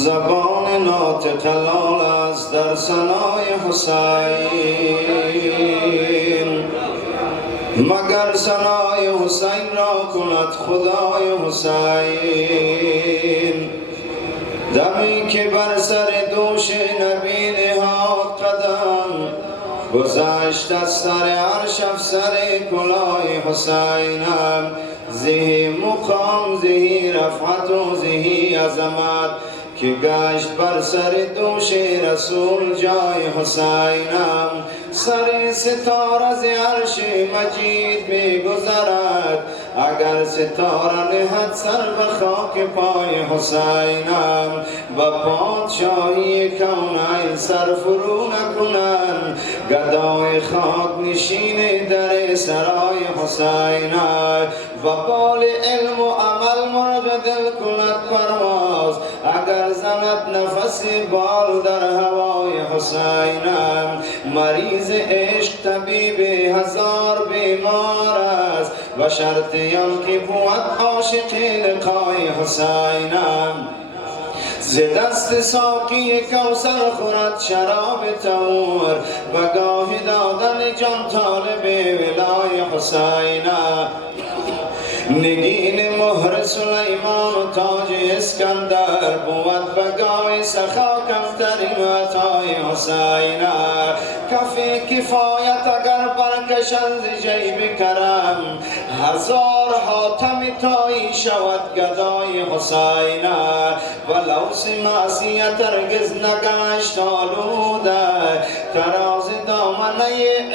زبان ناطق لال است در ثنای حسین، مگر ثنای حسین را کند خدای حسین. دمی که بر سر دوش نبی نهاد قدم، گذشت از سر عرش افسر کلاه حسینم. زهی مقام، زهی رفعت و زهی عظمت، که گشت بر سر دوش رسول جای حسینم. سر ستاره از عرش مجید می گذرد، اگر ستاره نهد سر به خاک پای حسینم. و پادشاهی کونین سر فرو نکنن، گدای خاک نشین در سرای حسینم. و بال علم و عمل مرغ دل کند پرواز، اگر زند نفس بال در هوای حسینم. مریض عشق طبیب هزار بیمار است، و شرطی آنکه بود عاشق لقای حسینم. ز دست ساقی کوثر خورد شراب طهور، و گاهی دادن جان طالب ولای حسینم. نگین مهر سلیمان و تاج اسکندر، بود بگاه سخا کمترین عطای حسینم. کف کفایت اگر برکشند ز جیب کرم، هزار حاتم تایی شود گدای حسینم. و لوث معصیت هرگز نگشت آلوده، تراز دامنه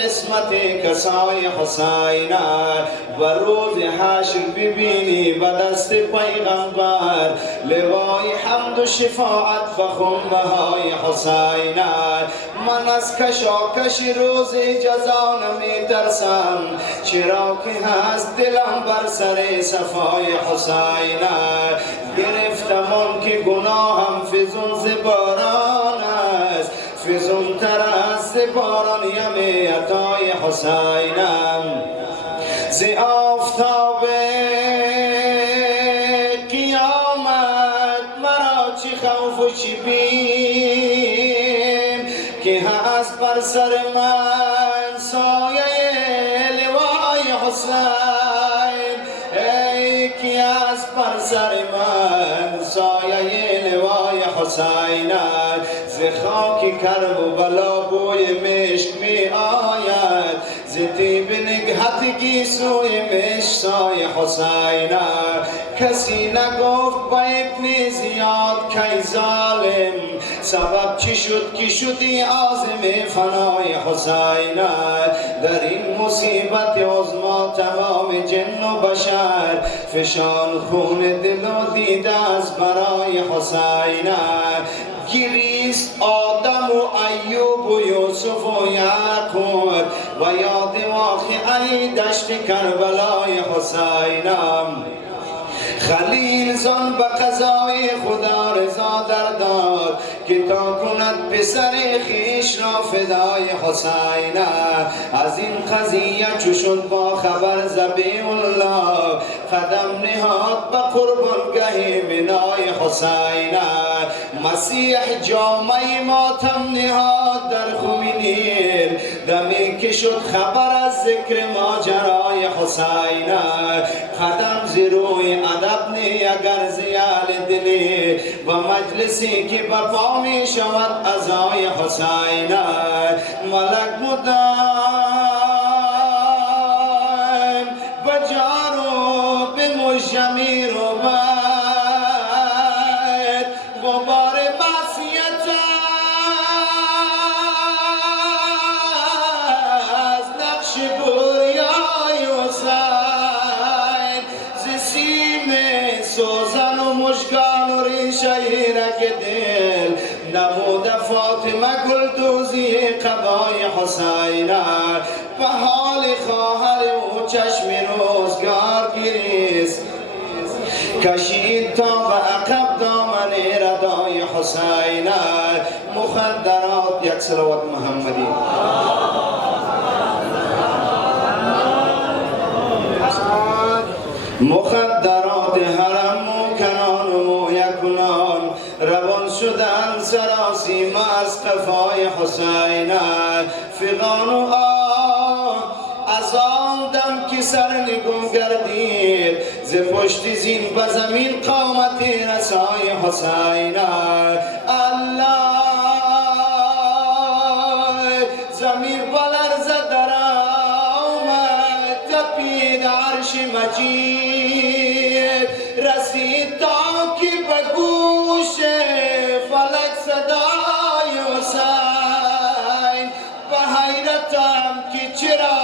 عصمت کسای حسینم. و روز حشر ببینی به دست پیغمبر، لوای حمد و شفاعت و خونبهای حسینم. من از کشاکش روز جزا نمی ترسم، چرا که هست دلم بر سر صفای حسینم. گرفتم آن که گناهم فزون ز باران است، فزون تر از باران یم عطای حسینم. ز آفتاب قیامت مرا چی خوف و چی بیم، که هست بر سر من سایه لوای حسین. ای که هست بر سر من سایه لوای حسینم. ز خاک کرب و بلا بوی مشک می آید، ز طیب نگهت گیسوی مشک سای حسینم. کسی نگفت با ابن زیاد کی ظالم، سبب چی شد که شدی عازم فنای حسینم. در این مصیبت عظما تمام جن و بشر، فشان خون دل و دیده از برای حسینم. گریست آدم و ایوب و یوسف و یعقوب، و یاد واقعه دشت کربلای حسینم. خلیل زان به قضای خدا رضا در داد، که تا کند پسر خویش را فدای حسینم. از این قضیه چو شد با خبر ذبیح الله، قدم نهاد به قربانگه بنای حسینم. مسیح جامه ماتم نهاد در خوی نیل، دمی که شد خبر از ذکر ماجرای حسینم. قدم ز روی ادب نی اگر زیال دلی، و مجلسی که بپا می شود ازای حسینم. ملک مدام بجارو به مجمی رو بد، غبار معصیت از نقش بوریای حسین. ز سیم سوزن و مژگان و ریشه رگ دل، نمود فاطمه گل دوزی قبای حسینم. به حال خواهر او چشم روزگار گریست، کشید تا به عقب دامن ردای حسینم. مخدرات، یک صلوات محمدی. مخدرات حرم و کنان و یکنان، روان شدن سراسیمه از قفای حسین. فغان و از آن دم که سرنگون گردید ز پشت زین به زمین قامت رسای حسین. الله زمین بلرز در آمد تپید عرش مجید رسید تا که به گوش فلک صدای حسین. به حیرتم که چرا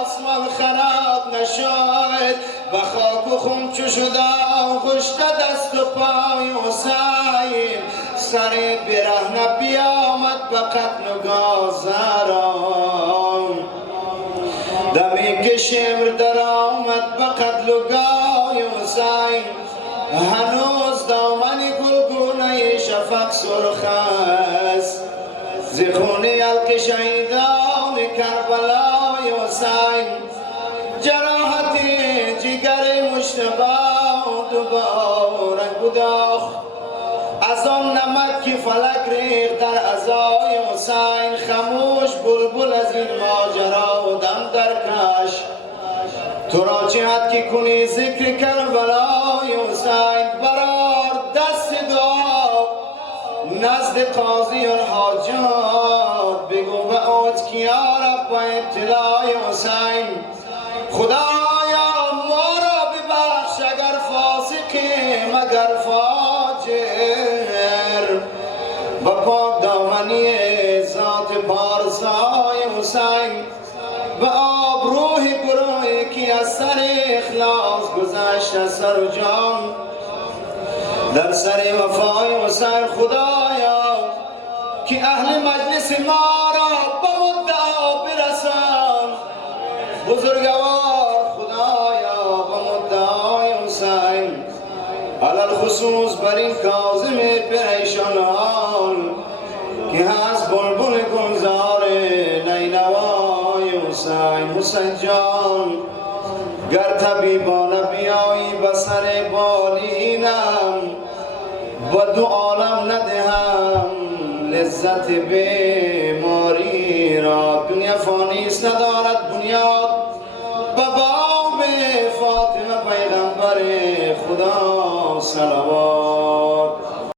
آسمان خراب نشد و خاک و خون چو شدم خشت دست و پای حسین. سر برهنه بیامد به قتل و گازران دمی که شمر در آمد به قتل و گای حسین. هنوز دامن گلگونه شفق سرخ است ز خون حلق شهیدان کربلای حسین. جراحت جگر مشتبه دوباره گداخت از آن نمک که فلک ریخت در عزای حسین. خموش بلبل از این ماجرا و دم در کش تو را چه حد که کنی ذکر کربلای حسین. برار دست دعا نزد قاضی الحاجات بگو به اوت که یا رب با ابتلای حسین. خدایا ما را ببخش اگر فاسقیم اگر فاجر و پاک دامنی ذات پارسای حسین. و آبروح گروهی که از سر اخلاص گذشت از سر و جان در سر وفای حسین. خدایا که اهل مجلس ما را به مدعا برسان. بزرگوار خدایا به مدعای حسین علل خصوص بر این کاظم پریشان حال که هست بلبل گلزار نینوای حسین. حسین جان گر طبیبانه بیایی به سر بالینم و دو عالم ندهم لذت به